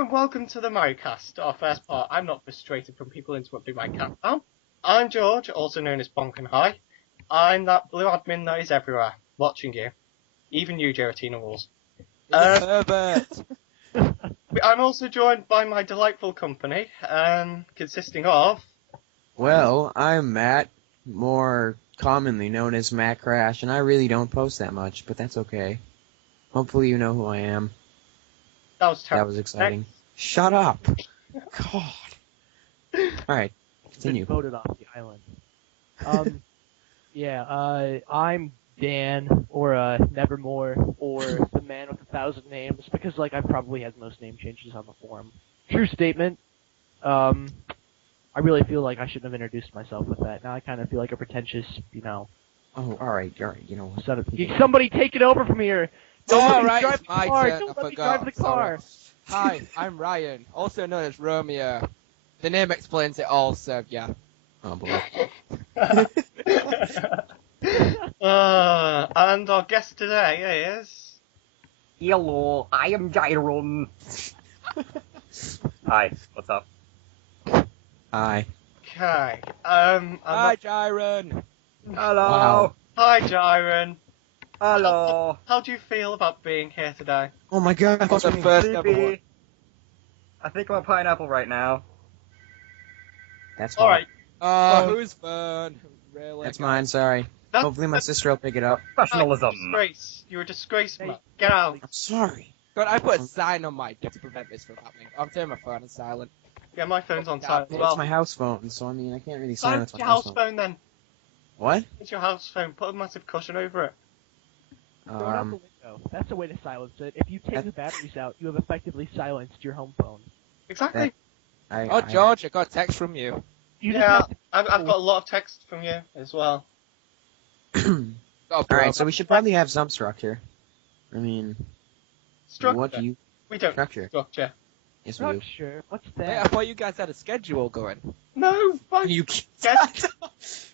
Hello and welcome to the Marricast, our first part. I'm not frustrated from people interrupting my countdown. I'm George, also known as Bonk and High. I'm that blue admin that is everywhere, watching you. Even you, Giratina Walls. Herbert! I'm also joined by my delightful company, consisting of... Well, I'm Matt, more commonly known as Matt Crash, and I really don't post that much, but that's okay. Hopefully you know who I am. That was terrible. That was exciting. Shut up! God! Alright, continue. Been voted off the island. I'm Dan, or Nevermore, or the man with 1,000 names, because I've probably had most name changes on the forum. True statement. I really feel like I shouldn't have introduced myself with that. Now I kind of feel like a pretentious, Oh, alright, you know. Somebody take it over from here! Alright, Drive it's the my car! turn, Don't I let me forgot. drive the car! Hi, I'm Ryan, also known as Romeo. The name explains it all, so yeah. Oh boy. And our guest today is... Hello, I am Jyron. Hi, what's up? Hi. Okay, Hi, Jyron! Hello. Wow. Hi, Jyron. Hello. How do you feel about being here today? Oh my god, What's the first ever one? Sleepy. I think I'm a pineapple right now. That's Alright, Oh, who's fun? Really? That's mine, sorry. Hopefully my sister will pick it up. Professionalism. disgrace. You're a disgrace, Hey. man. Get out. I'm sorry. God, I put a sign on my door to prevent this from happening. I'm turning my phone on silent. Yeah, my phone's on silent as Well, well. it's my house phone, so I mean, I can't really Silence silence my your house house phone. phone then. What? It's your house phone. Put a massive cushion over it. Throw it out the window. That's the way to silence it. If you take the batteries out, you have effectively silenced your home phone. Exactly. Oh, George, I got a text from you. You just Yeah, have to- I've got a lot of text from you as well. Oh, Alright, so we should probably have some structure. I mean, Structure. what do you... We don't Structure. structure. Yes, we do. Structure. What's Wait, I that? thought you guys had a schedule going. No, fine. You Yes.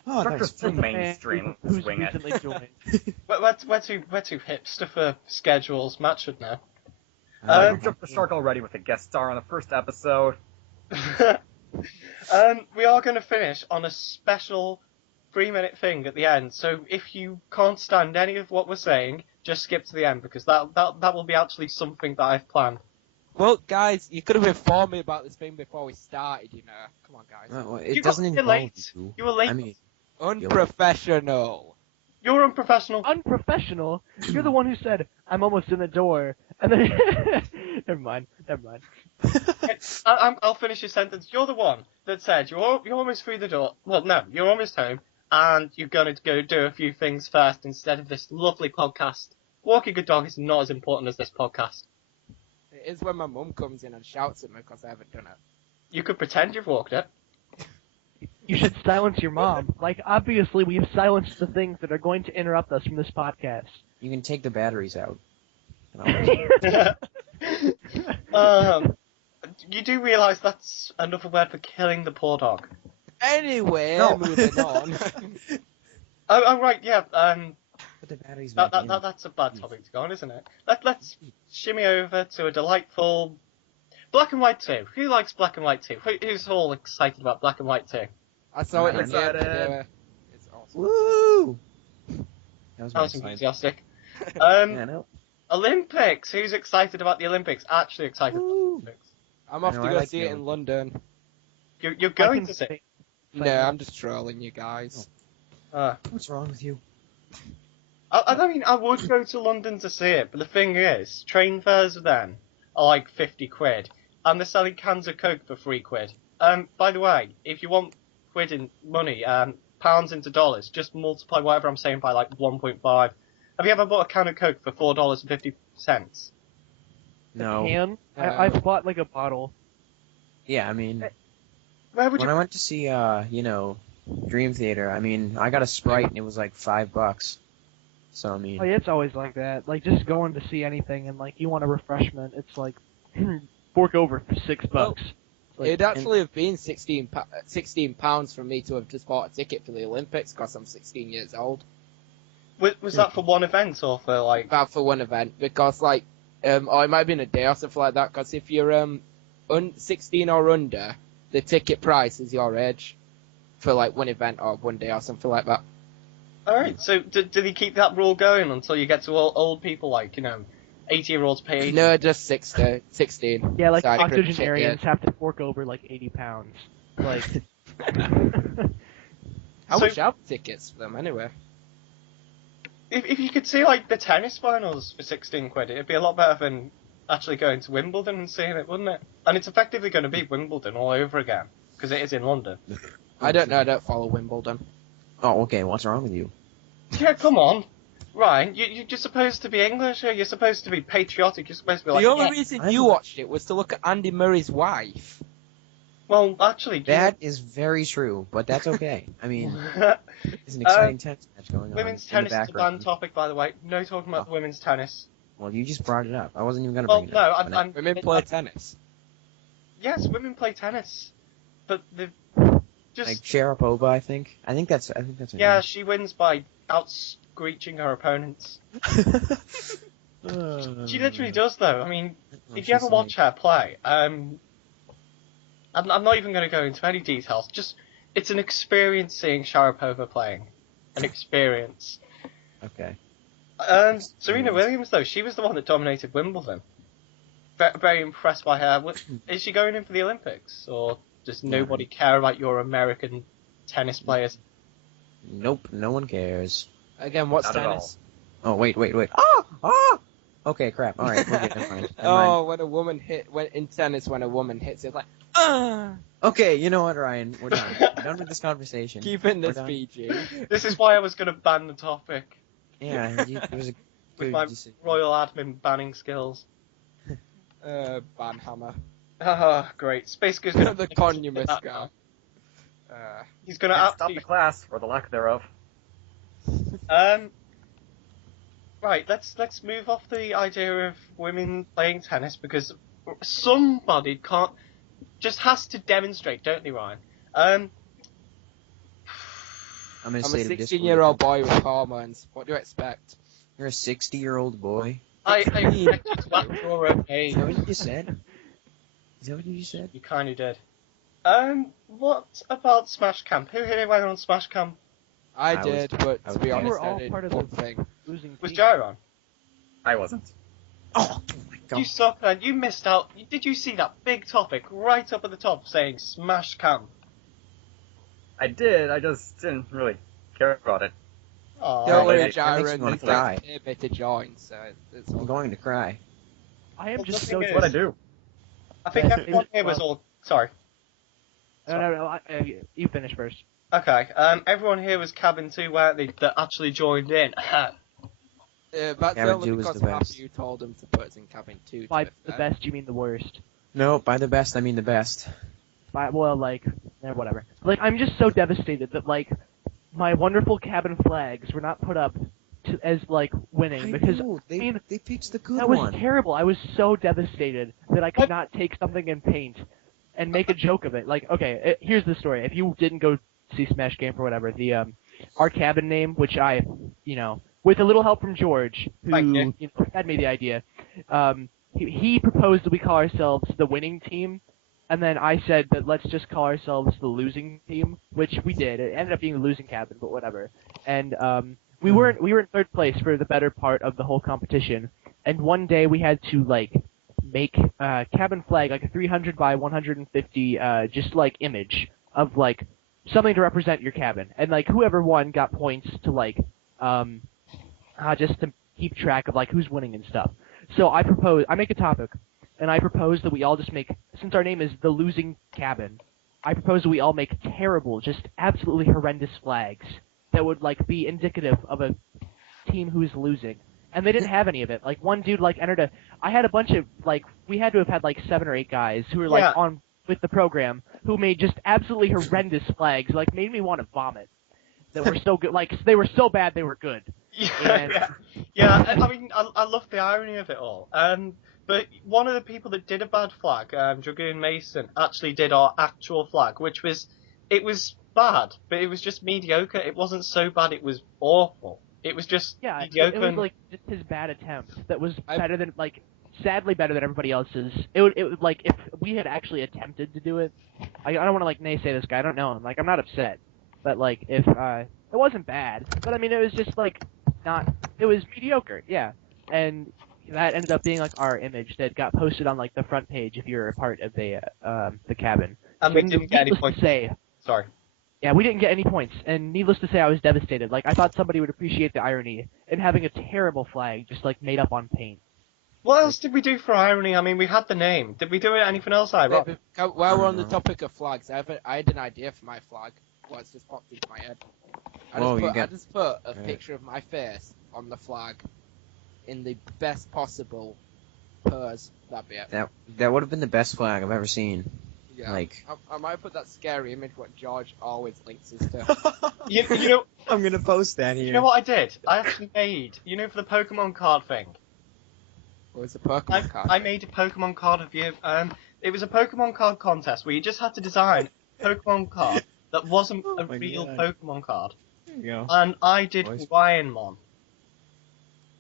Oh, that Structure's was too Who's mainstream. Who's Swing it. recently joined? We're too hipster for schedules. Matt should know. You jumped the shark already with a guest star on the first episode. We are going to finish on a special 3-minute thing at the end. So if you can't stand any of what we're saying, just skip to the end because that will be actually something that I've planned. Well, guys, you could have informed me about this thing before we started, you know. Come on, guys. Well, it You doesn't were involve late. you. You were late. I mean, Unprofessional. You're unprofessional. Unprofessional? You're the one who said, I'm almost in the door. And then... Never mind. I'll finish your sentence. You're the one that said you're almost through the door. Well, no, you're almost home, and you're going to go do a few things first instead of this lovely podcast. Walking a dog is not as important as this podcast. It is when my mum comes in and shouts at me because I haven't done it. You could pretend you've walked it. You should silence your mom. Obviously, we've silenced the things that are going to interrupt us from this podcast. you can take the batteries out. You do realise that's another word for killing the poor dog. Anyway, No. moving on. Oh right, yeah. Put the batteries back in. That's a bad topic to go on, isn't it? Let's shimmy over to a delightful Black and White 2. Who likes Black and White 2? Who's all excited about Black and White 2? I saw it I'm in the end. excited. It's awesome. Woo! That was That my was excitement. enthusiastic. Yeah, I know. Olympics. Who's excited about the Olympics? Actually excited about the Woo! Olympics. I'm off I know, to I go like see the it in London. You're going to see. No, I'm just trolling you guys. What's wrong with you? I mean, I would go to London to see it, but the thing is, train fares then are like 50 quid, and they're selling cans of Coke for 3 quid. By the way, if you want quid in money, pounds into dollars, just multiply whatever I'm saying by like 1.5. Have you ever bought a can of Coke for $4.50? No. Can? I've bought a bottle. Yeah, I mean, Where would when you? I went to see, Dream Theater, I mean, I got a Sprite and it was like $5. So, I mean, It's always like that. Just going to see anything and you want a refreshment, it's fork over for $6. Well, Like- It'd actually have been £16 for me to have just bought a ticket for the Olympics because I'm 16 years old. Was that for one event or for like? About for one event because or it might have been a day or something like that because if you're 16 or under, the ticket price is your age for like one event or one day or something like that. Alright, so do they keep that rule going until you get to old people like, 80-year-olds pay 80? No, just 16. Yeah, like So I couldn't octogenarians check have to fork over like 80 pounds. Like, How So- much are tickets for them anyway? If you could see, like, the tennis finals for 16 quid, it'd be a lot better than actually going to Wimbledon and seeing it, wouldn't it? And it's effectively going to be Wimbledon all over again, because it is in London. I don't know, I don't follow Wimbledon. Oh, okay. What's wrong with you? Yeah, come on. Ryan, you're supposed to be English, or you're supposed to be patriotic, you're supposed to be like... The only "Yeah." reason I'm- you watched it was to look at Andy Murray's wife. Well, actually... That is very true, but that's okay. I mean, There's there's an exciting tennis match going on women's in the tennis is a background. banned topic, by the way. No talking about women's tennis. Well, you just brought it up. I wasn't even going to Well, bring it no, up. but I'm... Women play tennis. Yes, women play tennis. But they've just... like Sharapova, I think. I think that's her Yeah, name. she wins by out-screeching her opponents. She literally does, though. I mean, if you ever watch her play, I'm not even going to go into any details. Just, it's an experience seeing Sharapova playing. An experience. Okay. Serena Williams, though, she was the one that dominated Wimbledon. Very impressed by her. Is she going in for the Olympics? Or does nobody care about your American tennis players? Nope, no one cares. Again, what's Not at tennis? Oh, wait. Ah! Okay, crap. Alright, we're good. Never mind. Oh, when a woman in tennis, when a woman hits it, like, Okay, you know what, Ryan? We're done. We're done with this conversation. keeping We're this done. PG. This is why I was going to ban the topic. Yeah, it was a With good my decision. royal admin banning skills. Banhammer. Ah, great. Space Goose gonna The consummate guy. He's gonna Can't stop absolutely... the class, or the lack thereof. Right, let's move off the idea of women playing tennis, because somebody has to demonstrate, don't they, Ryan? I'm in a I'm a state of disbelief. 16-year-old boy with hormones. What do you expect? You're a 60-year-old boy. I expect you to act your own age. Is that what you just said? Is that what you just said? You kind of did. What about Smash Camp? Who here went on Smash Camp? I I did, was- but I to was- be You honest, were all I didn't part of one the- thing. losing Was team. Jyron? I wasn't. Oh my god. You suck, man. You missed out. Did you see that big topic right up at the top saying Smash Camp? I did, I just didn't really care about it. Aw. Don't worry, that makes me Jyron. wanna He's cry. like me to join, so it's all I'm going to cry. I am Well, just the so thing That's what I is- do. I think everyone here was all... Sorry. No, you finish first. Okay, everyone here was cabin 2, weren't they, that actually joined in? that's Cabin only 2 was because the best. Matthew told him to put us in cabin 2. to By be the fair. best, you mean the worst. No, by the best, I mean the best. Whatever. Like, I'm just so devastated that, like, my wonderful cabin flags were not put up as, like, winning, because, they, I mean, they picked the good that was one. terrible. I was so devastated that I could What? not take something in paint and make a joke of it. Like, okay, here's the story. If you didn't go see Smash Camp or whatever, our cabin name, which I, with a little help from George, who Thank you. had me the idea, he proposed that we call ourselves the winning team, and then I said that let's just call ourselves the losing team, which we did. It ended up being the losing cabin, but whatever. And we were in third place for the better part of the whole competition. And one day we had to like make a cabin flag, like a 300 by 150 just like image of like something to represent your cabin. And like whoever won got points to like just to keep track of like who's winning and stuff. So I make a topic, and I propose that we all just make, since our name is the losing cabin, I propose that we all make terrible, just absolutely horrendous flags that would like be indicative of a team who's losing. And they didn't have any of it. Like one dude like I had a bunch of like, we had to have had like 7 or 8 guys who were like Yeah. on with the program who made just absolutely horrendous flags, like made me want to vomit. That were so good, like they were so bad they were good. Yeah. I mean, I love the irony of it all. But one of the people that did a bad flag, Dragoon Mason, actually did our actual flag, which was bad, but it was just mediocre. It wasn't so bad, it was awful. It was just Yeah, mediocre. it was like just his bad attempt that was I- better than like sadly better than everybody else's. It would like if we had actually attempted to do it. I don't want to like naysay this guy. I don't know him. Like I'm not upset, but like if it wasn't bad, but I mean it was just like not. It was mediocre. Yeah, and that ended up being like our image that got posted on like the front page if you're a part of the cabin. And we didn't get any Needless points. to say, Sorry. yeah, we didn't get any points, and needless to say, I was devastated. Like I thought somebody would appreciate the irony in having a terrible flag just like made up on paint. What else did we do for irony? I mean, we had the name. Did we do anything else, Rob? While we're on the topic of flags, I had an idea for my flag. Well, it's just popped into my head. I just put a picture of my face on the flag in the best possible pose. That'd be it. That would have been the best flag I've ever seen. Yeah. Like, I might put that scary image what George always links us to. You know, I'm gonna post that here. you know what I did? I actually made, for the Pokemon card thing. Or it's a Pokemon card. I made a Pokemon card of you. It was a Pokemon card contest where you just had to design a Pokemon card that wasn't a my real God. Pokemon card. There you go. And I did Boys. Ryanmon.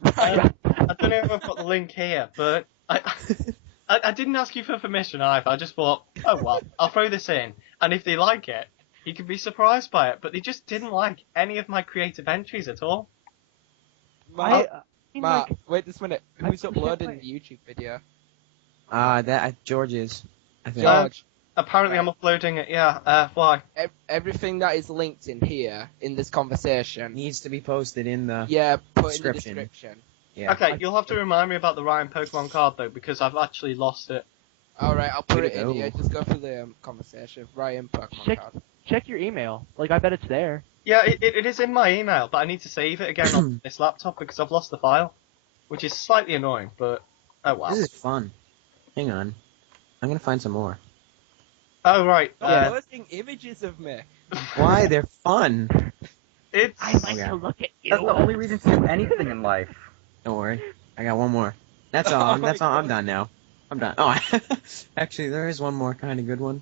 I don't know if I've got the link here, but I didn't ask you for permission either. I just thought, oh well, I'll throw this in, and if they like it, you can be surprised by it. But they just didn't like any of my creative entries at all. Matt, mean, Matt, like, wait just a minute. Who's I- uploading the YouTube video? George is. I think. George. Apparently, I'm uploading it. Yeah. Why? Everything that is linked in here, in this conversation, Needs to be posted in the. yeah, put Description. in the description. Yeah. Okay, you'll have to remind me about the Ryan Pokemon card though, because I've actually lost it. Alright, I'll put Way it to in go. here. Just go through the conversation. Ryan Pokemon Check- card. Check your email. Like I bet it's there. Yeah, it is in my email, but I need to save it again on this laptop because I've lost the file, which is slightly annoying. But oh well. This is fun. Hang on. I'm gonna find some more. Oh right. Stop posting images of me. Why? They're fun. It's I like Okay. to look at you. That's the only reason to do anything in life. Don't worry. I got one more. That's all. Oh my That's all. I'm God. done now. I'm done. Oh, actually, there is one more kind of good one.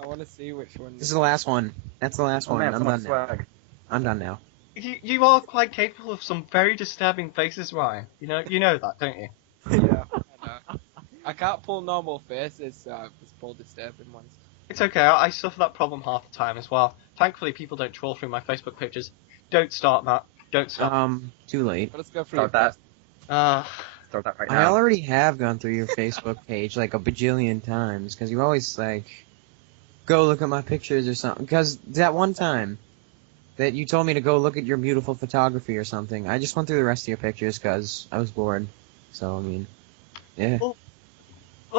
I want to see which one. This is the last one. That's the last Oh one. man, I'm so much done now. swag. I'm done now. you are quite capable of some very disturbing faces, Ryan. You know that, don't you? Yeah, I know. I can't pull normal faces, so I just pull disturbing ones. It's okay. I suffer that problem half the time as well. Thankfully, people don't troll through my Facebook pictures. Don't start that. Don't start. Too late. But let's go through Start that. Start that right I now. already have gone through your Facebook page like a bajillion times because you always like go look at my pictures or something. Because that one time that you told me to go look at your beautiful photography or something, I just went through the rest of your pictures because I was bored. So I mean, yeah. Well,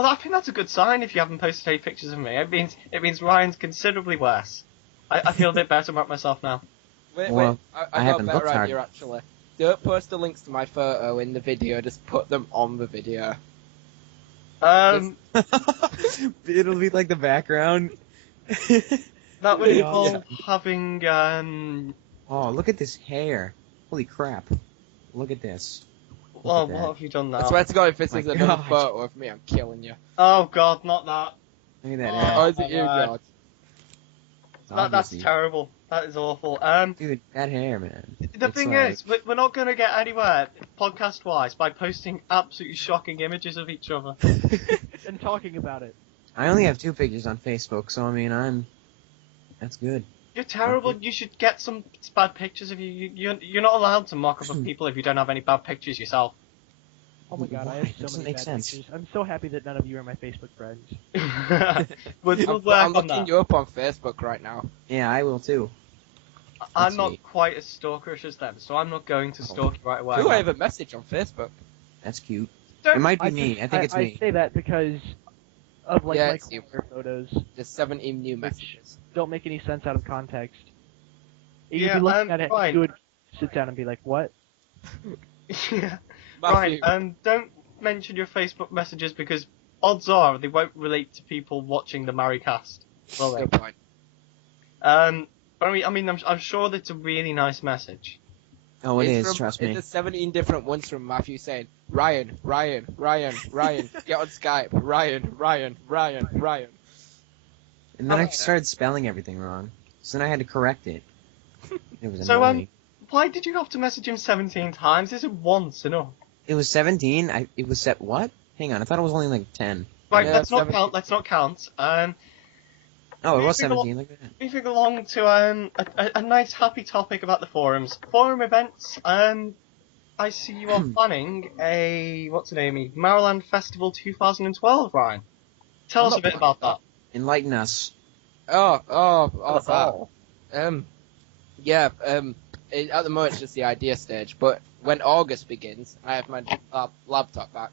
I think that's a good sign if you haven't posted any pictures of me. It means Ryan's considerably worse. I feel a bit better about myself now. Wait, Well, I I got a haven't better looked hard. idea actually. Don't post the links to my photo in the video, just put them on the video. It'll be like the background. That would Yeah. involve having Oh, look at this hair. Holy crap. Look at this. Look Oh, at that. what have you done now? I swear to God, if this My is another God. photo of me, I'm killing you. Oh God, not that. Look at that Oh. hair. Or is it you, God. George? That's Obviously. terrible. That is awful. Dude, that hair, man. The It's thing like- is, we're not going to get anywhere podcast-wise by posting absolutely shocking images of each other. And talking about it. I only have 2 pictures on Facebook, so I mean, that's good. You're terrible. You should get some bad pictures of you. You're not allowed to mock other people if you don't have any bad pictures yourself. Oh my god, I Why? have so Doesn't many make bad sense. pictures. I'm so happy that none of you are my Facebook friends. We'll I'm work on looking that. you up on Facebook right now. Yeah, I will too. I'm Let's not see. quite as stalkerish as them, so I'm not going to stalk you right away. Who I have a message on Facebook? That's cute. Don't- It might be I me. just- I think it's I me. say that because of like Yeah, my it's you. corner photos There's 17 new messages. don't make any sense out of context. You'd Yeah, be looking at it, fine. you would sit down and be like, "What?" Yeah. Matthew, Right, don't mention your Facebook messages because odds are they won't relate to people watching the Marricast. Will they? good point. But I mean, I'm sure that's a really nice message. Oh, it It's is. from- Trust me. There's 17 different ones from Matthew saying, Ryan, Ryan, Ryan, Ryan, get on Skype, Ryan, Ryan, Ryan, Ryan. And then I Okay. started spelling everything wrong, so then I had to correct it. It was So, annoying. Why did you have to message him 17 times? Isn't once enough? It was 17. It was set what? Hang on, I thought it was only like 10. Right, Yeah, let's not 17. count. Let's not count. Oh, it was Moving along- 17. Look at that. Moving along to a nice happy topic about the forums. Forum events. I see you are planning a what's the name? Maryland Festival 2012, Ryan. Tell I'm us a not bit planning about that. Enlighten us. That. Yeah, at the moment it's just the idea stage, but when August begins, I have my laptop back.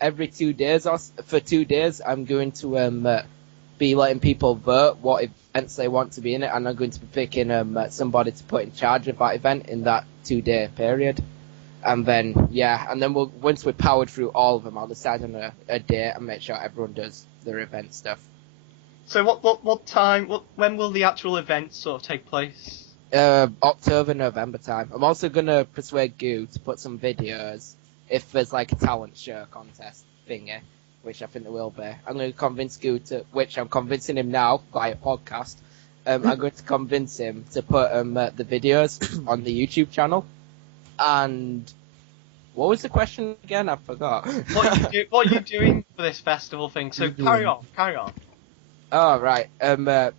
Every 2 days for 2 days, I'm going to be letting people vote what events they want to be in it, and I'm going to be picking somebody to put in charge of that event in that 2-day period. And then once we're powered through all of them, I'll decide on a date and make sure everyone does their event stuff. So what time? When will the actual event sort of take place? October, November time. I'm also gonna persuade Goo to put some videos if there's like a talent show contest thingy, which I think there will be. I'm gonna convince Goo which I'm convincing him now via podcast. I'm going to convince him to put the videos on the YouTube channel. And what was the question again? I forgot. What are you doing for this festival thing? So carry on. Oh right. That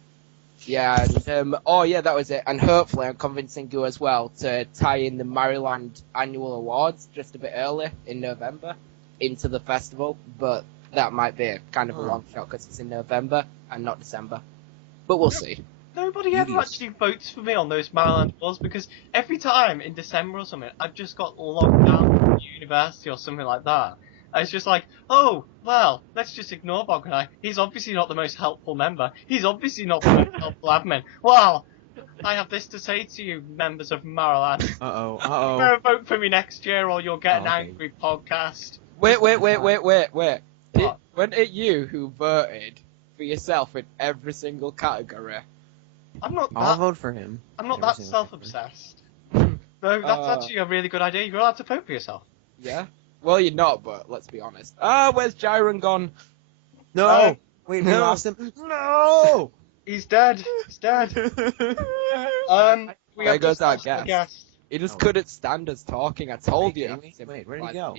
was it. And hopefully I'm convincing you as well to tie in the Maryland Annual Awards just a bit early in November into the festival, but that might be kind of a long shot because it's in November and not December. But we'll see. Nobody ever actually votes for me on those Maryland Awards because every time in December or something, I've just got locked down from university or something like that. And it's just like, oh, well, let's just ignore Bognai. He's obviously not the most helpful member. He's obviously not the most helpful admin. Well, I have this to say to you, members of Maryland. Uh-oh. You better vote for me next year or you'll get an angry podcast. Wait. What? Weren't it you who voted for yourself in every single category? I'll vote for him. I'm not that self-obsessed. No, that's actually a really good idea. You're allowed to vote for yourself. Yeah? Well, you're not, but let's be honest. Where's Jyron gone? No! Wait, we lost him. No! He's dead. He's dead. We There have goes just our lost a guest. guest. He just couldn't stand us talking. I told you. Wait, where'd he go?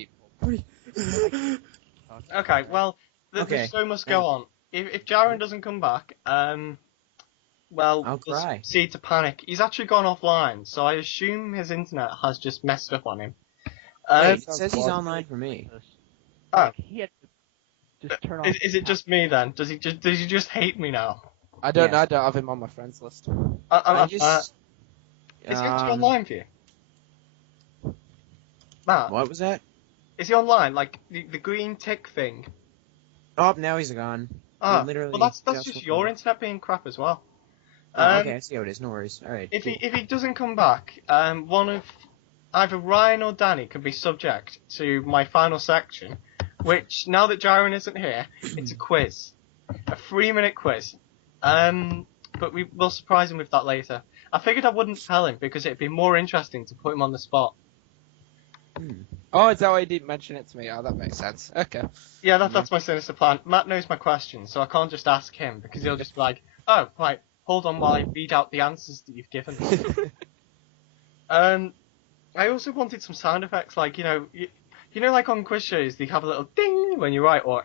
Okay, well, the show must go on. If Jyron doesn't come back, well, I'll cry. proceed to panic. He's actually gone offline, so I assume his internet has just messed up on him. Wait, it says he's online for me. Oh. He had to just turn off. Is it just me then? Does he just hate me now? I don't know. Yes. I don't have him on my friends list. I just... Is he actually online for you? Matt, What was that? is he online? Like the green tick thing? Oh, now he's gone. Ah, literally well that's just just went your off. internet being crap as well. Oh, okay, I see how it is. No worries. Alright. If he doesn't come back, one of either Ryan or Danny can be subject to my final section, which now that Jyron isn't here, it's a quiz, a 3-minute quiz. But we'll surprise him with that later. I figured I wouldn't tell him because it'd be more interesting to put him on the spot. Oh, is that why you didn't mention it to me? Oh, that makes sense. Okay. Yeah, that's my sinister plan. Matt knows my questions, so I can't just ask him because he'll just be like, "Oh, right, hold on while I read out the answers that you've given." I also wanted some sound effects, like you know, like on quiz shows, they have a little ding when you're right or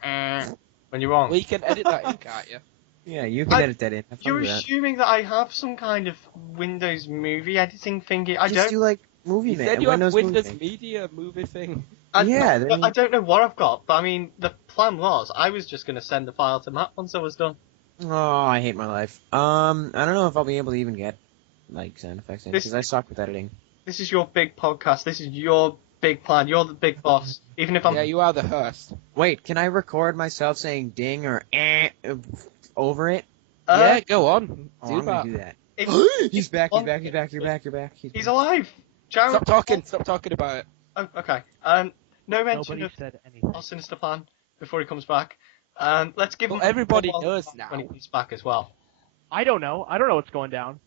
when you're wrong. Well, you can edit that in, can't you? Yeah, you can edit that in. Have fun You're with that. assuming that I have some kind of Windows movie editing thingy. I Just don't. do like movie You man. said you have Windows movie. Media movie thing. I don't know what I've got, but I mean, the plan was I was just going to send the file to Matt once I was done. Oh, I hate my life. I don't know if I'll be able to even get like sound effects in because I suck with editing. This is your big podcast. This is your big plan. You're the big boss. Even if I'm Yeah, you are the host. Wait, can I record myself saying ding or over it? Yeah, go on. Oh, Do I'm that. gonna do that. if- He's back. You're back. He's alive. Jyron, Stop talking about it. Oh, okay. No mention Nobody of said anything. our sinister plan before he comes back. Let's give him. Well, everybody a knows while now. when he comes back as well. I don't know. I don't know what's going down.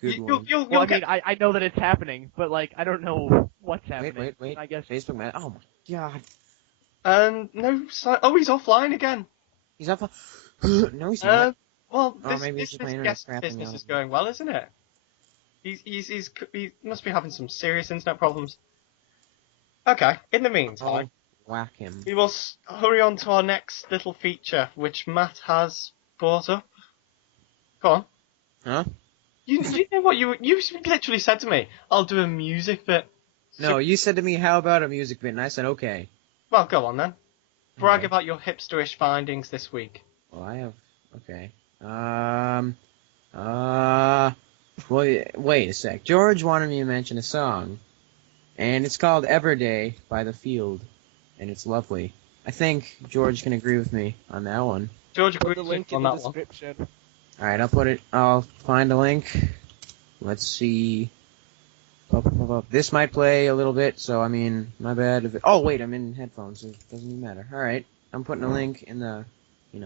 Good You'll one. you'll Well, I get. mean, I know that it's happening, but like, I don't know what's happening. Wait. I guess. Facebook man. Oh my god. No. Oh, he's offline again. He's up. No, he's not. Well, Oh, this, maybe this, it's just my this internet guest crapping business out. is going well, isn't it? He must be having some serious internet problems. Okay. In the meantime, whack him. We will hurry on to our next little feature, which Matt has brought up. Go on. Huh? You know what you literally said to me? I'll do a music bit. No, you said to me, how about a music bit? And I said, okay. Well, go on then. Brag Okay. about your hipsterish findings this week. Well, I have... Okay. Wait a sec. George wanted me to mention a song. And it's called Everyday by The Field. And it's lovely. I think George can agree with me on that one. George Put agrees the link on in the that one. description. Alright, I'll find a link. Let's see. This might play a little bit, so I mean, my bad. Oh wait, I'm in headphones, so it doesn't even matter. Alright, I'm putting a link in the,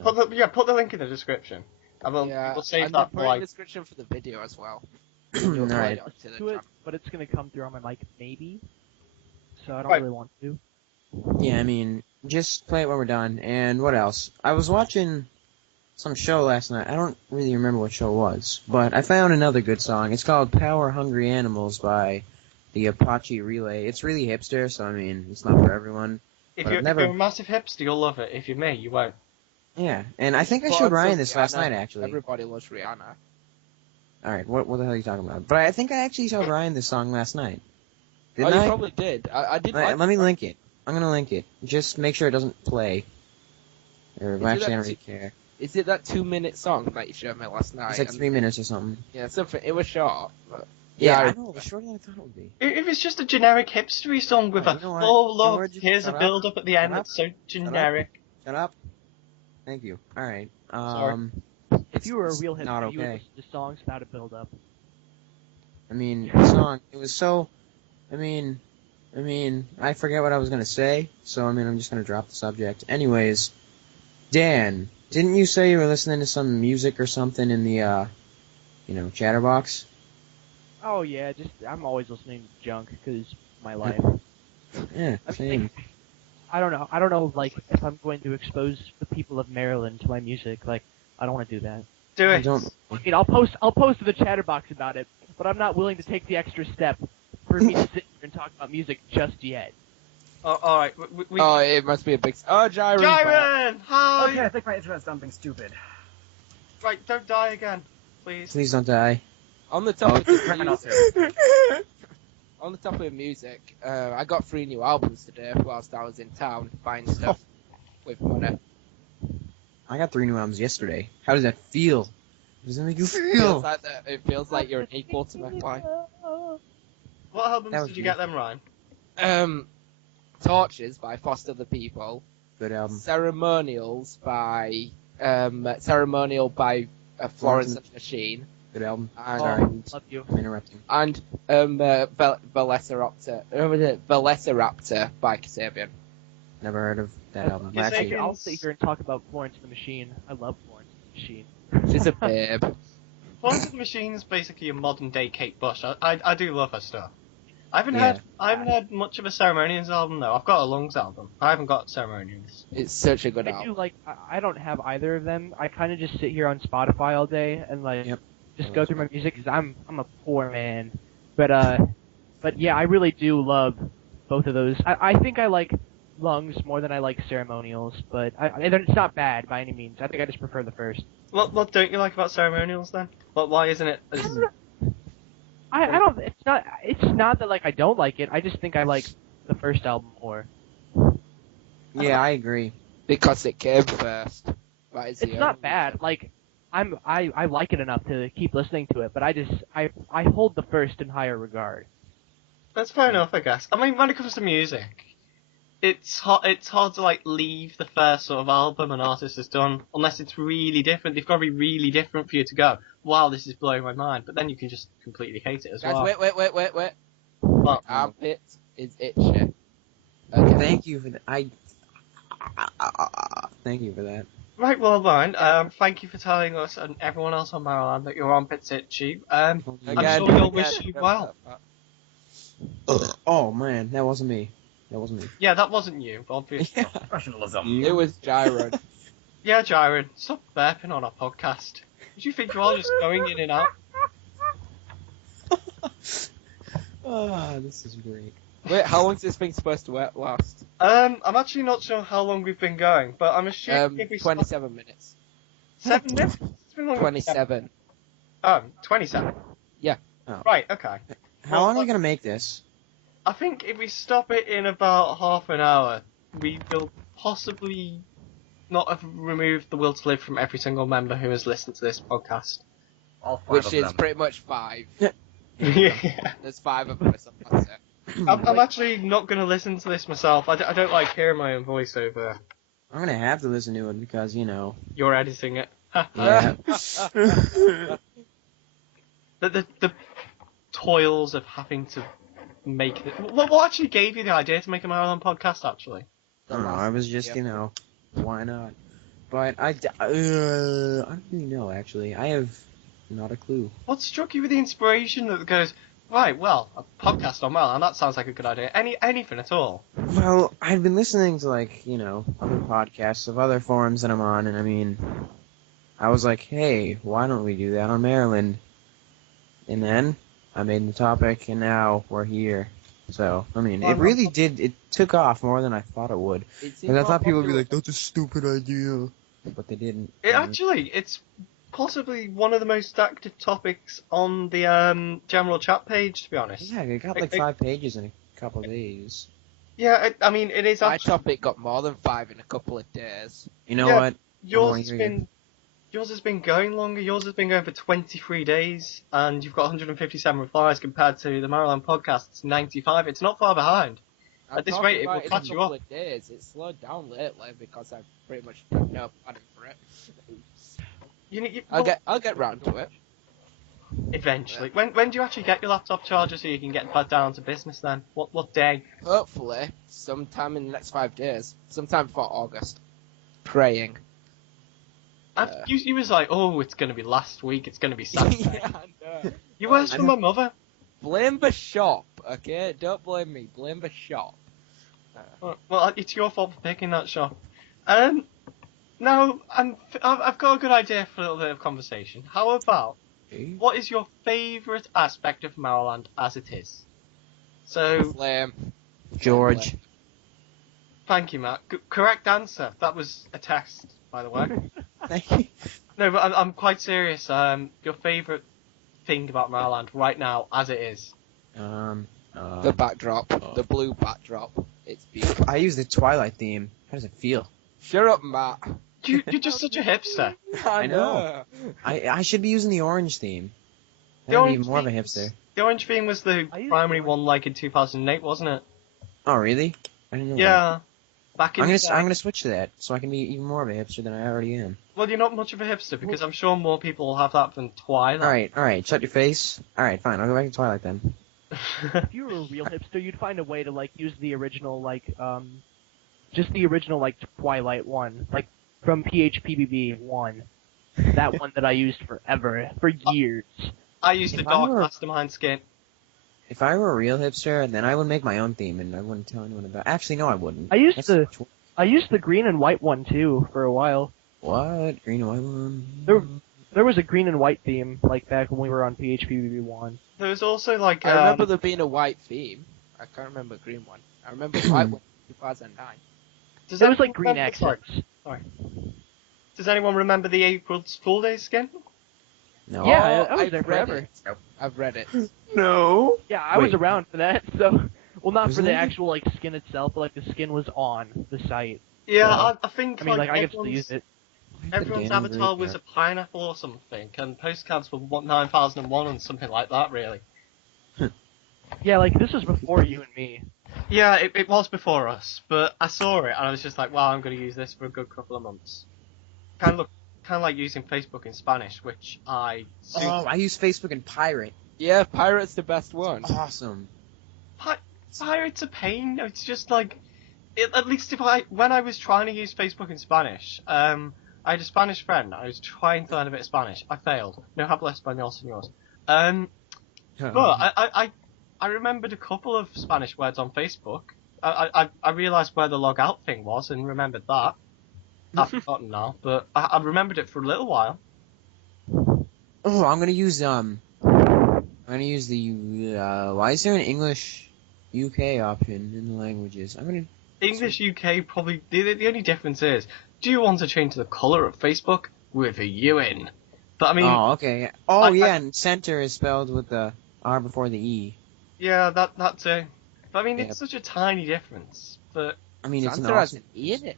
Put the link in the description. And we'll save and that put for in like... the description for the video as well. Alright. Do it, but it's gonna come through on my mic, maybe. So I don't Right. really want to. Yeah, I mean, just play it when we're done. And what else? I was watching some show last night. I don't really remember what show it was, but I found another good song. It's called Power Hungry Animals by the Apache Relay. It's really hipster, so I mean, it's not for everyone. If But you're, I've never- if you're a massive hipster, you'll love it. If you're me, you won't. Yeah, and I think I Put showed on Ryan some this last Rihanna. night, actually. Everybody loves Rihanna. Alright, what the hell are you talking about? But I think I actually showed Ryan this song last night. Oh, Didn't you I? probably did. I did. Let me link it. I'm gonna link it. Just make sure it doesn't play. Or Is it actually, I that don't really care. Is it that 2-minute song that you showed me last night? It's like 3 minutes or something. Yeah, something. It was short. But Yeah, I I know. It was shorter than I thought it would be. If it's just a generic hipstery song with Oh, a you know what, full look, George, here's a shut up. build up at the end Shut up. that's so generic. Shut up. Thank you. Alright. Sorry. If you were a real it's not hipster, you would okay. listen to songs without a build up. I mean, the song, it was so... I mean, I forget what I was gonna say, so I mean, I'm just gonna drop the subject. Anyways, Dan, didn't you say you were listening to some music or something in the, chatterbox? Oh yeah, I'm always listening to junk because my life. Yeah, I same. mean, I don't know, like, if I'm going to expose the people of Maryland to my music, like, I don't want to do that. Do I it. don't... I mean, I'll post to the chatterbox about it, but I'm not willing to take the extra step for me to sit here and talk about music just yet. Oh, alright. Oh, it must be a big. Oh, Jyron. Jyron! Hi! Okay, I think my internet's done being stupid. Right, don't die again, please. Please don't die. On the topic of Turn my music, notes on the topic of music, I got 3 new albums today whilst I was in town buying stuff with money. I got 3 new albums yesterday. How does that feel? Does that make you It feel? feels like you're an equal to me. Why? What albums That was did you me. get them, Ryan? Torches by Foster the People. Good album. Ceremonial by Florence and the Machine. Good album. And Love you. I'm interrupting. and Velociraptor by Kasabian. Never heard of that album. Yes, Actually, I I'll sit here and talk about Florence and the Machine. I love Florence and the Machine. She's a babe. Florence and the Machine is basically a modern day Kate Bush. I do love her stuff. I haven't heard much of a Ceremonials album though. I've got a Lungs album. I haven't got Ceremonials. It's such a good I album. do like. I don't have either of them. I kind of just sit here on Spotify all day and like Yep. just go through my music because I'm a poor man. But yeah, I really do love both of those. I think I like Lungs more than I like Ceremonials, but it's not bad by any means. I think I just prefer the first. What don't you like about Ceremonials then? Why isn't it? I don't. It's not that like I don't like it. I just think I like the first album more. yeah, I agree. Because it came first. That is the It's not only bad. reason. Like I like it enough to keep listening to it, but I hold the first in higher regard. That's fair enough, I guess. I mean, when it comes to music, it's hard to like leave the first sort of album an artist has done unless it's really different. They've got to be really different for you to go, wow, this is blowing my mind. But then you can just completely hate it as Guys, well. wait. What? Armpit is itchy. Okay. Thank you for that. Thank you for that. Right, well, Ryan, thank you for telling us and everyone else on Maryland that your armpit's itchy. I'm Again, sure you'll again. wish you well. Oh man, that wasn't me. Yeah, that wasn't you, obviously. Yeah. Professionalism. It was Jyron. Yeah, Jyron, stop burping on our podcast. Do you think you're all just going in and out? Ah, this is great. Wait, how long's this thing supposed to last? I'm actually not sure how long we've been going, but I'm assuming if we 27 minutes. 7 minutes? It's been longer than 27. Oh, 27. Yeah. Oh. Right, okay. How long are we gonna make this? I think if we stop it in about half an hour, we will possibly not have removed the will to live from every single member who has listened to this podcast. All 5 Which of is them. pretty much 5. Yeah. There's 5 of us, that's it. I'm actually not going to listen to this myself. I don't like hearing my own voice over. I'm gonna have to listen to it because, You're editing it. yeah. The toils of having to make it. What actually gave you the idea to make a Maryland podcast, actually? I don't know, I was just, why not? But I don't really know, actually. I have not a clue. What struck you with the inspiration that goes, right, well, a podcast on Maryland, that sounds like a good idea. Anything at all? Well, I've been listening to, other podcasts of other forums that I'm on, and I was like, hey, why don't we do that on Maryland? And then I made the topic, and now we're here. So, it took off more than I thought it would. And I thought people would be like, that's a stupid idea. But they didn't. It's possibly one of the most active topics on the general chat page, to be honest. Yeah, it got 5 pages in a couple of days. Yeah, it is My actually... topic got more than 5 in a couple of days. You know what? Yours has been going longer. Yours has been going for 23 days, and you've got 157 replies compared to the Maryland podcast's 95. It's not far behind. At this rate, it will catch you up. Of days. It slowed down lately because I've pretty much done no planning for it. I'll get round to it. Eventually. When do you actually get your laptop charger so you can get back down to business then? What day? Hopefully, sometime in the next 5 days. Sometime before August. Praying. You was like, oh, it's going to be last week, it's going to be Saturday. Yeah, I know. You worse for my mother. Blame the shop, okay? Don't blame me. Blame the shop. Well, it's your fault for picking that shop. Now, I've got a good idea for a little bit of conversation. How about, what is your favourite aspect of Maryland as it is? So... Flame. George. Thank you, Matt. Correct answer. That was a test, by the way. Thank you. No, but I'm quite serious. Your favourite thing about Maryland right now, as it is? The backdrop. The blue backdrop. It's beautiful. I use the Twilight theme. How does it feel? Shut up, Matt. You're just such a hipster. I know. I should be using the orange theme. The That'd be orange more of a theme- hipster. The orange theme was the primary one, like in 2008, wasn't it? Oh, really? I didn't know that. Yeah. Back in I'm the day. gonna switch to that, so I can be even more of a hipster than I already am. Well, you're not much of a hipster, because I'm sure more people will have that than Twilight. Alright, shut your face. Alright, fine, I'll go back to Twilight then. If you were a real hipster, you'd find a way to use the original just the original Twilight one, from PHPBB 1. That one that I used for years. I used the If I Dark were- Mastermind skin. If I were a real hipster, then I would make my own theme and I wouldn't tell anyone about. Actually, no, I wouldn't. I used the green and white one too for a while. What? Green and white one? There was a green and white theme back when we were on PHPBB 1. There was also I remember there being a white theme. I can't remember a green one. I remember the white one in 2009. Does It was anyone green remember- accents. Sorry. Does anyone remember the April Fool Day skin? No. Yeah, I was I've there read forever. it. I've read it. No. Yeah, I was Wait. around for that. So, well, not Was for the it? actual skin itself, but the skin was on the site. Yeah, Yeah. I think I mean, I get to everyone's, use it. everyone's Again, avatar great, was a pineapple or something, and postcards were 9001 and something like that, really. Yeah, this was before you and me. Yeah, it was before us, but I saw it and I was just like, wow, I'm going to use this for a good couple of months. Kind of like using Facebook in Spanish, which I... Oh, I use Facebook and Pirate. Yeah, Pirate's the best one. Awesome. Pirate's a pain. It's just at least when I was trying to use Facebook in Spanish, I had a Spanish friend. I was trying to learn a bit of Spanish. I failed. No hablo español, señores. But I remembered a couple of Spanish words on Facebook. I realised where the log out thing was and remembered that. I've forgotten now, but I remembered it for a little while. Oh, I'm gonna use the why is there an English UK option in the languages. I'm gonna. English UK probably the only difference is, do you want to change the colour of Facebook with a U in? But I mean, Oh, okay. Oh, yeah, and center is spelled with the R before the E. Yeah, that too. But I mean, Yeah. it's such a tiny difference. But I mean, it's an Santa has awesome. an E in it.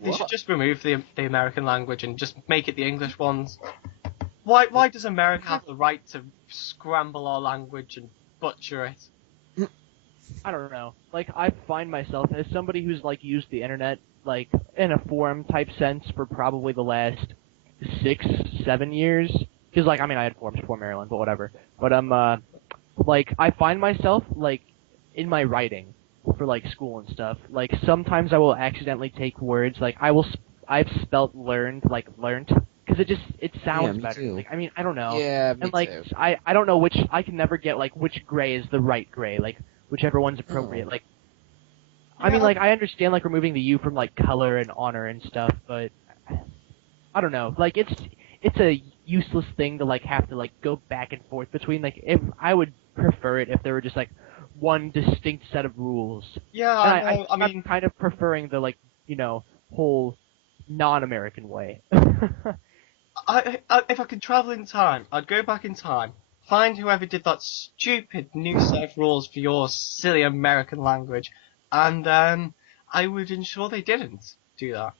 they should What? just remove the American language and just make it the English ones. Why does America have the right to scramble our language and butcher it? I don't know. Like, I find myself as somebody who's like used the internet like in a forum type sense for probably the last 6-7 years. Because like, I mean, I had forums before Maryland, but whatever. But like, I find myself like in my writing for like school and stuff. Like, sometimes I will accidentally take words like I've spelt learned like learnt because it sounds me better. too. Like, I mean, I don't know. Yeah, me And like, too. I don't know which, I can never get like which gray is the right gray. Like, whichever one's appropriate. Oh. Like, I mean, like, I understand like removing the U from like color and honor and stuff, but I don't know. Like, it's a useless thing to like have to like go back and forth between. Like, if I would prefer it if there were just like one distinct set of rules. Yeah, And I know. I mean, I'm kind of preferring the like, you know, whole non-American way. if I could travel in time, I'd go back in time, find whoever did that stupid new set of rules for your silly American language, and I would ensure they didn't do that.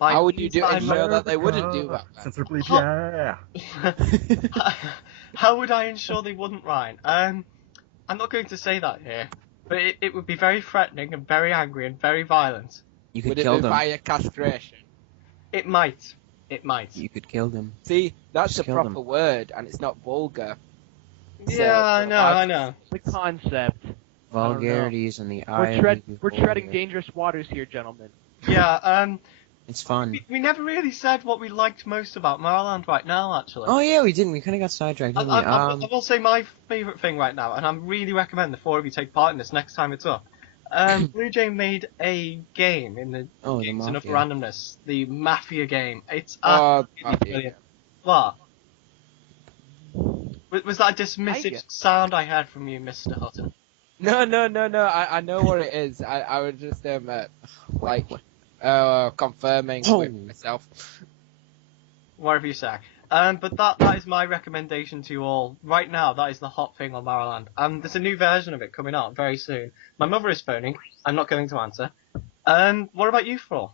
Like, How would you do I'm ensure that they wouldn't do that? then? Sensibly, yeah. How would I ensure they wouldn't, Ryan? I'm not going to say that here, but it would be very threatening and very angry and very violent. You could Would it kill be them. via castration? It might. It might. You could kill them. See, that's Just a kill proper them. word, and it's not vulgar. Yeah, I know, I know. The concept. Vulgarities and the eye. We're treading dangerous waters here, gentlemen. Yeah, It's fun. we never really said what we liked most about Marland right now, actually. Oh yeah, we didn't. We kind of got sidetracked, didn't we? I will say my favourite thing right now, and I really recommend the four of you take part in this next time it's up. Blue Jay made a game in the the Games and Other Mafia. Randomness, the Mafia game. It's Oh, absolutely brilliant. What? Was that a dismissive sound I heard from you, Mr. Hutton? No. I know what it is. I was just like confirming with myself. Whatever you say. But that is my recommendation to you all. Right now, that is the hot thing on Marland. And there's a new version of it coming out very soon. My mother is phoning. I'm not going to answer. What about you, Thor?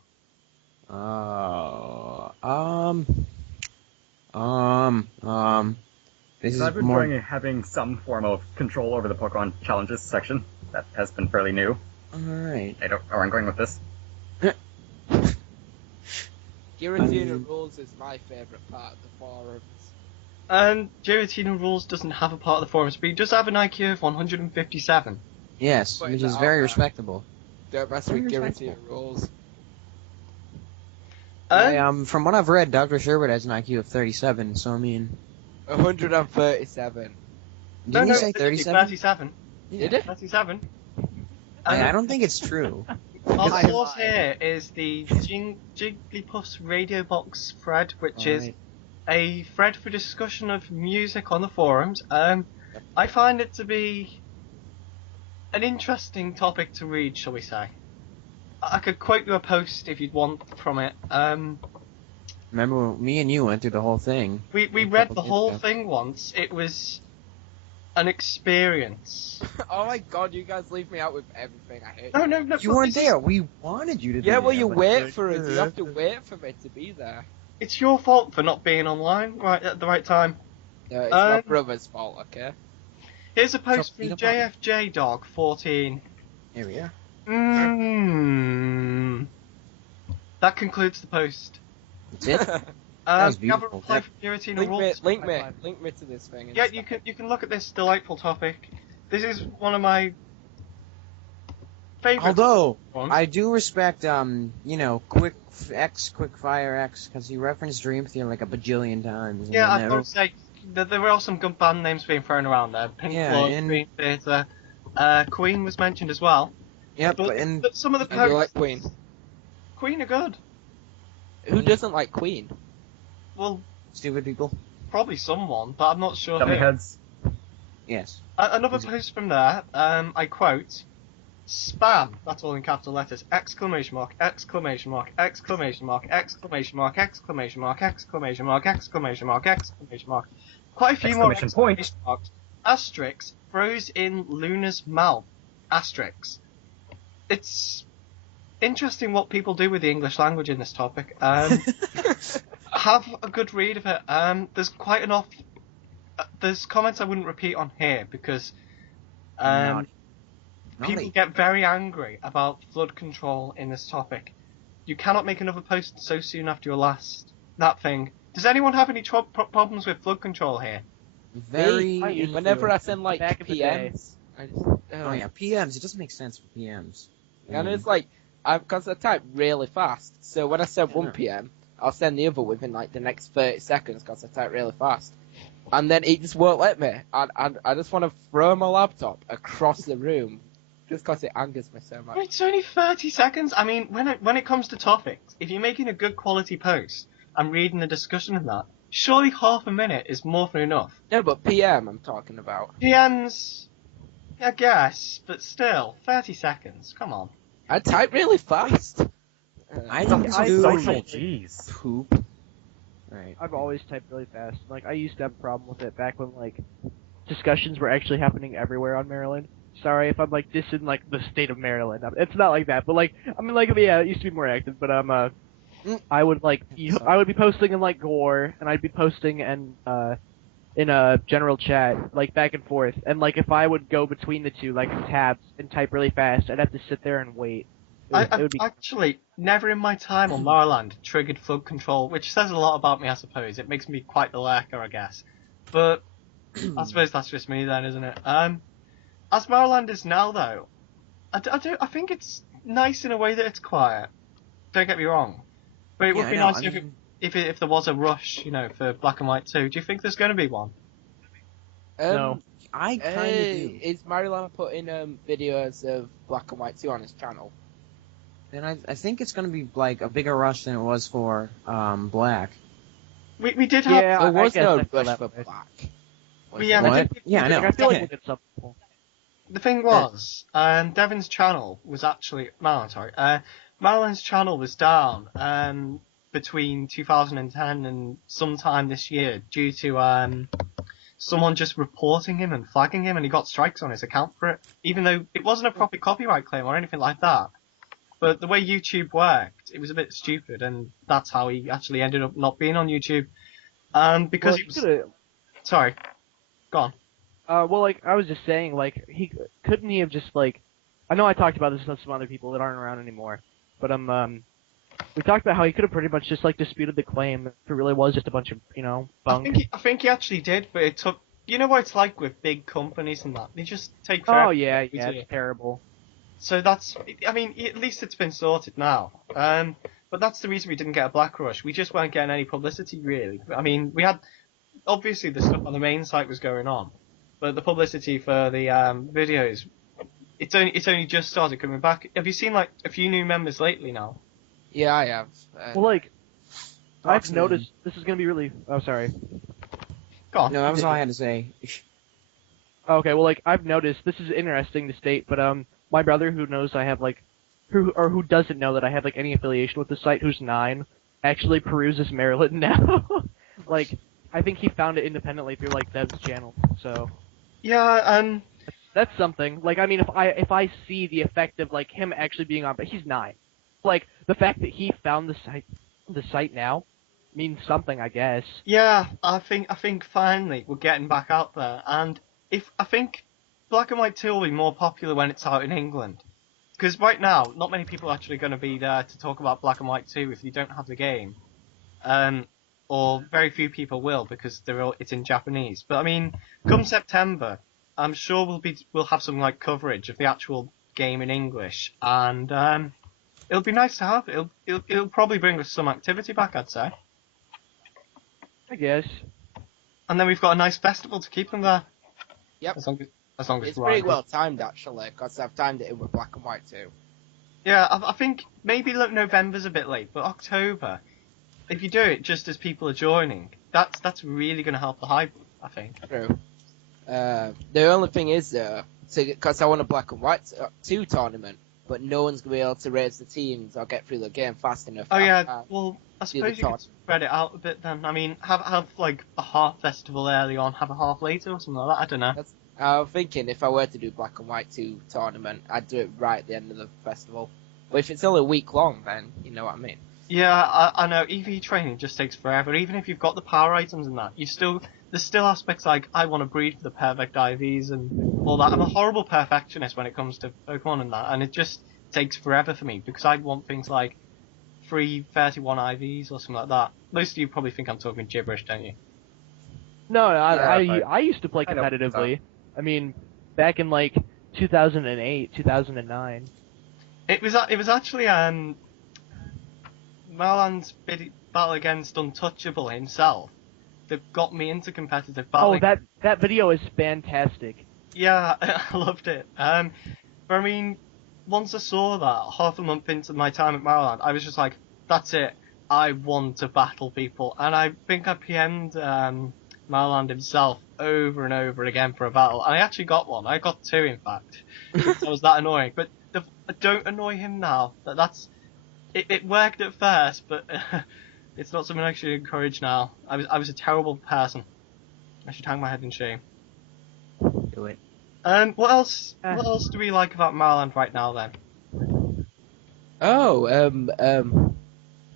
This is I've been more. enjoying having some form of control over the Pokemon challenges section. That has been fairly new. Alright. I don't know where I'm going with this. Giratina Rules is my favourite part of the forums. Giratina Rules doesn't have a part of the forums, but he does have an IQ of 157. Yes, Putting which that is out very there. respectable. Don't mess with Giratina Rules. From what I've read, Dr. Sherbert has an IQ of 37, so I mean... 137. Didn't you say 37? 37. Did it? 37. I don't think it's true. Our source here is the Jigglypuff's Radio Box thread, which is a thread for discussion of music on the forums. I find it to be an interesting topic to read, shall we say. I could quote you a post if you'd want from it. Remember, me and you went through the whole thing. We read the whole thing once. It was an experience. Oh my god, you guys leave me out with everything. I hate No. You weren't there. We wanted you to be Yeah, well, there, you but- wait for it. You have to wait for me to be there. It's your fault for not being online right at the right time. No, it's my brother's fault, okay? Here's a post So, from JFJ Dog 14. Here we are. That concludes the post. That's it? was We have a beautiful. reply from Giratina link Rules. me to this thing. and Yeah, stuff. you can look at this delightful topic. This is one of my favorite. Although, ones. I do respect, Quickfire X, because he referenced Dream Theater like a bajillion times. Yeah, and I've got to say there are some good band names being thrown around there. Pink Floyd, and- Dream Theater, Queen was mentioned as well. Yep, But some of the And you posts, like Queen? Queen are good. Who doesn't like Queen? Well, stupid people. probably someone, but I'm not sure Dummy who. heads. Yes. Another post from there, I quote, spam, that's all in capital letters, exclamation mark, exclamation mark, exclamation mark, exclamation mark, exclamation mark, exclamation mark, exclamation mark, exclamation mark. Quite a few more exclamation marks. Asterix throws in Luna's mouth. Asterix. It's interesting what people do with the English language in this topic. Have a good read of it. There's quite enough. There's comments I wouldn't repeat on here because people get very angry about flood control in this topic. You cannot make another post so soon after your last that thing. Does anyone have any problems with flood control here? Whenever I send like PMs, oh yeah, PMs. It doesn't make sense for PMs. And it's like because I type really fast, so when I send 1 PM, I'll send the other within like the next 30 seconds because I type really fast. And then it just won't let me. And I just want to throw my laptop across the room just because it angers me so much. It's only 30 seconds. I mean, when it comes to topics, if you're making a good quality post and reading the discussion of that, surely half a minute is more than enough. No, but PM I'm talking about. PMs, I guess, but still, 30 seconds. Come on. I type really fast. I don't jeez. Poop. Right. I've always typed really fast. Like, I used to have a problem with it back when, like, discussions were actually happening everywhere on Maryland. Sorry if I'm, like, dissing, like, the state of Maryland. It's not like that, but, like, I mean, like, yeah, it used to be more active, but, I would, like, I would be posting in, like, Gore, and I'd be posting in a general chat, like, back and forth, and, like, if I would go between the two, like, tabs and type really fast, I'd have to sit there and wait. It would be... Actually, never in my time on Maryland triggered flood control, which says a lot about me, I suppose. It makes me quite the lurker, I guess. But I suppose that's just me then, isn't it? As Maryland is now, though, I think it's nice in a way that it's quiet. Don't get me wrong. But it would be nice if there was a rush, you know, for Black and White 2. Do you think there's going to be one? No. I kind of do. Is Maryland putting videos of Black and White 2 on his channel? Then I think it's going to be like a bigger rush than it was for Black. We did have. Yeah, there was no rush for Black. Yeah, I know. I feel like we'll get something. The thing was, Devin's channel was actually Maryland's channel was down between 2010 and sometime this year due to someone just reporting him and flagging him, and he got strikes on his account for it, even though it wasn't a proper copyright claim or anything like that. But the way YouTube worked, it was a bit stupid, and that's how he actually ended up not being on YouTube. Because he was... Sorry. Go on. Well, like, I was just saying, like, couldn't he have just, like... I know I talked about this with some other people that aren't around anymore, but, we talked about how he could have pretty much just, like, disputed the claim if it really was just a bunch of, you know, bunk. I think he actually did, but it took... You know what it's like with big companies and that? They just take forever. Oh, yeah, it's terrible. So that's, I mean, at least it's been sorted now. But that's the reason we didn't get a Black Rush. We just weren't getting any publicity, really. I mean, we had, obviously the stuff on the main site was going on, but the publicity for the videos, it's only just started coming back. Have you seen, like, a few new members lately now? Yeah, I have. Well, like, I've noticed, this is gonna be really, oh, sorry. Go on. No, that was all I had to say. Okay, well, like, I've noticed, this is interesting to state, but, my brother, who knows I have, like, who doesn't know that I have, like, any affiliation with the site, who's 9, actually peruses Maryland now. Like, I think he found it independently through, like, Dev's channel, so. Yeah, That's something. Like, I mean, if I see the effect of, like, him actually being on, but he's 9. Like, the fact that he found the site now means something, I guess. Yeah, I think finally we're getting back out there, and I think Black and White 2 will be more popular when it's out in England. Because right now, not many people are actually going to be there to talk about Black and White 2 if you don't have the game. Or very few people will because it's in Japanese. But I mean, come September, I'm sure we'll have some like coverage of the actual game in English, and it'll be nice to have. It'll probably bring us some activity back, I'd say. I guess. And then we've got a nice festival to keep them there. Yep. As long as it's pretty well timed, actually, because I've timed it in with Black and White too. Yeah, I think maybe November's a bit late, but October, if you do it just as people are joining, that's really going to help the hype, I think. True. The only thing is, because I want a black and white 2 tournament, but no one's going to be able to raise the teams or get through the game fast enough. Oh yeah, well, I suppose you could spread it out a bit then. I mean, have like a half festival early on, have a half later or something like that. I don't know. I was thinking if I were to do black and white 2 tournament, I'd do it right at the end of the festival. But if it's only a week long, then you know what I mean. Yeah, I know. EV training just takes forever. Even if you've got the power items and that, there's still aspects like I want to breed for the perfect IVs and all that. I'm a horrible perfectionist when it comes to Pokemon and that, and it just takes forever for me because I want things like free 31 IVs or something like that. Most of you probably think I'm talking gibberish, don't you? No, I used to play competitively. I mean, back in like 2008, 2009. It was actually Marland's battle against Untouchable himself that got me into competitive battling. Oh, that video is fantastic. Yeah, I loved it. But I mean, once I saw that, half a month into my time at Marland, I was just like, that's it. I want to battle people. And I think I PM'd Marland himself over and over again for a battle. And I actually got one. I got 2, in fact. I was that annoying. But don't annoy him now. It worked at first, but it's not something I should encourage now. I was a terrible person. I should hang my head in shame. Do it. What else do we like about Marland right now then?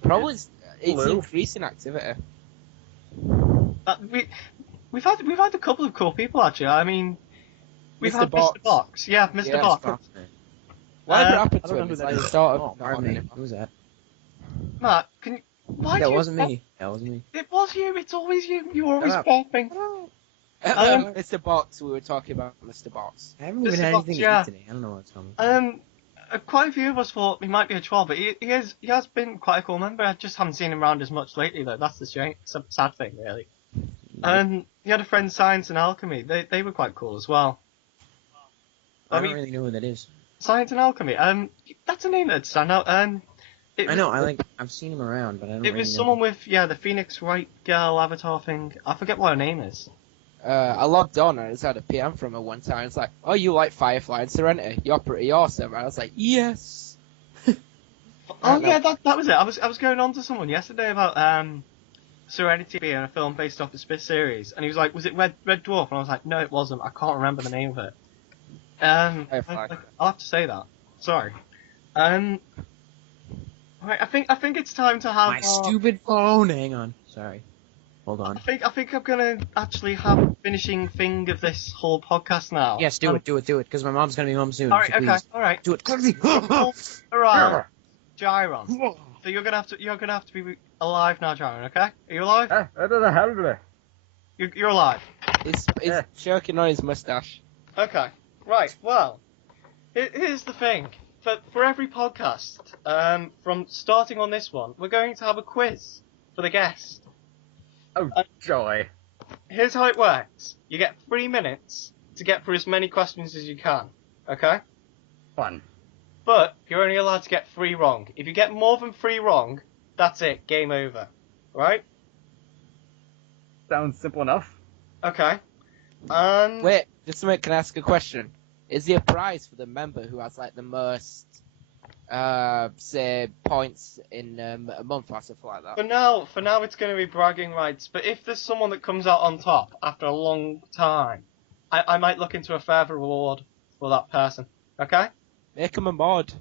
Probably it's increasing activity. We've had a couple of cool people actually. I mean, we've had Box. Mr. Box. Yeah, Mr. Box. Whatever happened I to don't him? know It's who like that the is. start Oh, of pardon me. Who was that? Matt, can you? Why That do you, wasn't me. That wasn't me. It was you. It's always you. You're always Shut up. popping. Mr. Box. We were talking about Mr. Box. I haven't even Mr. had Box, anything yeah. to eat today. I don't know what's wrong. Quite a few of us thought he might be a troll, but he has been quite a cool member. I just haven't seen him around as much lately, though. That's the sad thing, really. He had a friend, Science and Alchemy. They were quite cool as well. I don't really know who that is. Science and Alchemy. That's a name that'd stand out. I know. I've seen him around, but I don't. It was someone with the Phoenix Wright girl avatar thing. I forget what her name is. I logged on and I just had a PM from her one time. It's like, oh, you like Firefly and Serenity? You're pretty awesome. And I was like, yes. That was it. I was going on to someone yesterday about Serenity being a film based off the Spit series, and he was like, was it Red Dwarf? And I was like, no, it wasn't. I can't remember the name of it. I'll have to say that. Sorry. Right, I think it's time to have My stupid phone. Hang on. Sorry. Hold on. I think I'm gonna actually have a finishing thing of this whole podcast now. Yes, do it, because my mom's gonna be home soon. Alright, so okay, please. alright. Do it quickly. Alright, Jyron. So you're gonna have to be alive now, Jyron. Okay? Are you alive? What the hell do they? You're alive. He's choking on his mustache. Okay. Right. Well, here's the thing. For every podcast, from starting on this one, we're going to have a quiz for the guest. Oh, joy. Here's how it works. You get 3 minutes to get through as many questions as you can. Okay? Fun. But you're only allowed to get 3 wrong. If you get more than 3 wrong, that's it. Game over. Right? Sounds simple enough. Okay. And Wait, just a minute, can I ask a question? Is there a prize for the member who has like the most, say, points in a month or something like that? for now it's going to be bragging rights. But if there's someone that comes out on top after a long time, I might look into a further reward for that person. Okay? Make him a mod.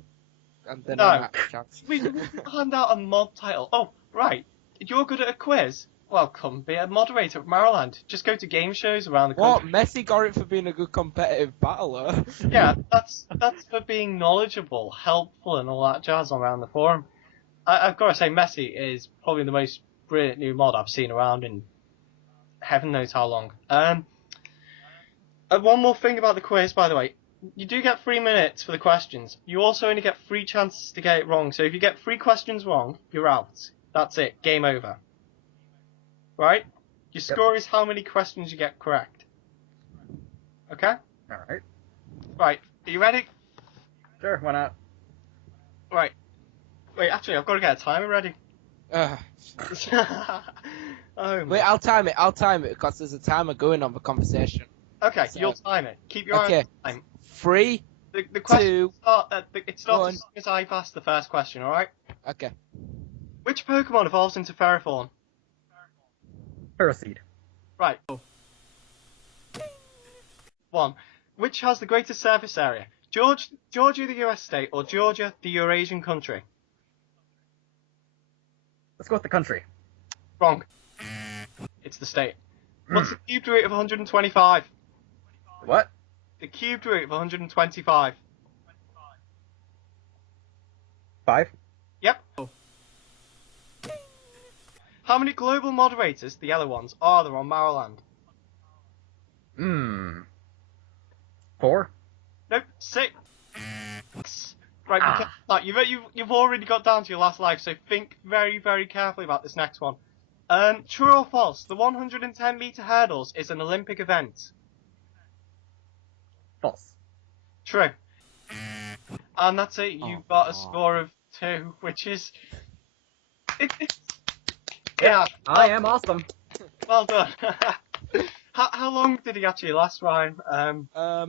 And then No. I might have a chance. We hand out a mod title. Oh, right. You're good at a quiz? Well, come be a moderator at Maryland. Just go to game shows around the What? country. Messi got it for being a good competitive battler. Yeah, that's for being knowledgeable, helpful, and all that jazz around the forum. I've got to say, Messi is probably the most brilliant new mod I've seen around in heaven knows how long. One more thing about the quiz, by the way. You do get 3 minutes for the questions. You also only get 3 chances to get it wrong. So if you get 3 questions wrong, you're out. That's it. Game over. Right? Your score is how many questions you get correct. Okay? Alright. Right. Are you ready? Sure, why not? Right. Wait, actually, I've got to get a timer ready. Oh, Wait, I'll time it because there's a timer going on the conversation. Okay, So- you'll time it. Keep your eye Okay. on the time. 3, The question 2, it starts one. as soon as I've asked the first question, alright? okay. Which Pokemon evolves into Ferrothorn? Paraseed. Right. 1. Which has the greatest surface area? Georgia, the US state, or Georgia, the Eurasian country? Let's go with the country. Wrong. It's the state. What's the cubed root of 125? What? The cubed root of 125. 5? Yep. How many global moderators, the yellow ones, are there on Maryland? 4? Nope, 6. Right, you've already got down to your last life, so think very, very carefully about this next one. True or false? The 110-meter hurdles is an Olympic event. False. True. And that's it. You've got a score of 2, which is. Yeah. I am awesome. Well done. How long did he actually last, Ryan?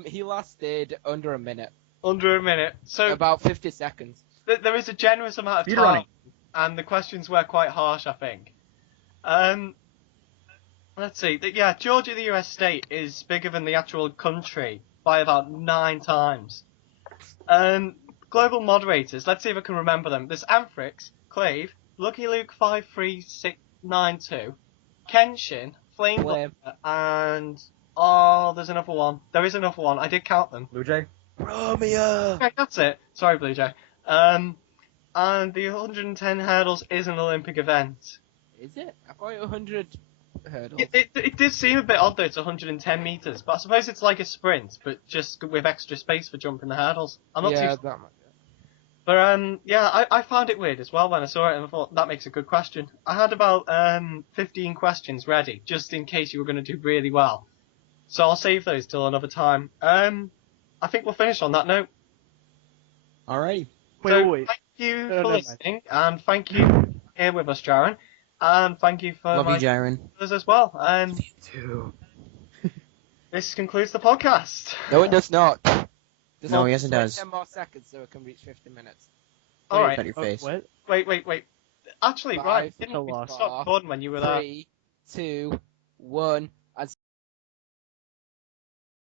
He lasted under a minute. Under a minute. So About 50 seconds. there is a generous amount of Speed time, running. and the questions were quite harsh, I think. Let's see. Yeah, Georgia, the US state, is bigger than the actual country by about 9 times. Global moderators. Let's see if I can remember them. There's Amphrix, Clave, Lucky Luke 53692, Kenshin, Flame, and there's another one. There is another one. I did count them. Blue Jay? Romeo! Okay, that's it. Sorry, Blue Jay. And the 110 hurdles is an Olympic event. Is it? I thought it was 100 hurdles. It did seem a bit odd that it's 110 meters, but I suppose it's like a sprint, but just with extra space for jumping the hurdles. I'm not yeah, too. that might be. But yeah, I found it weird as well when I saw it, and I thought that makes a good question. I had about 15 questions ready, just in case you were going to do really well. So I'll save those till another time. I think we'll finish on that note. Alrighty. Wait. Thank you No, for never mind. listening, and thank you for being here with us, Jyron. And thank you for Love my you, Jyron. others as well. Two. This concludes the podcast. No, it does not. No, yes, it does. 10 more seconds so it can reach 50 minutes. All right. Cut your face. What? Wait. Actually, 5, right, didn't so we lost. stop recording when you were there? 3, 2, 1.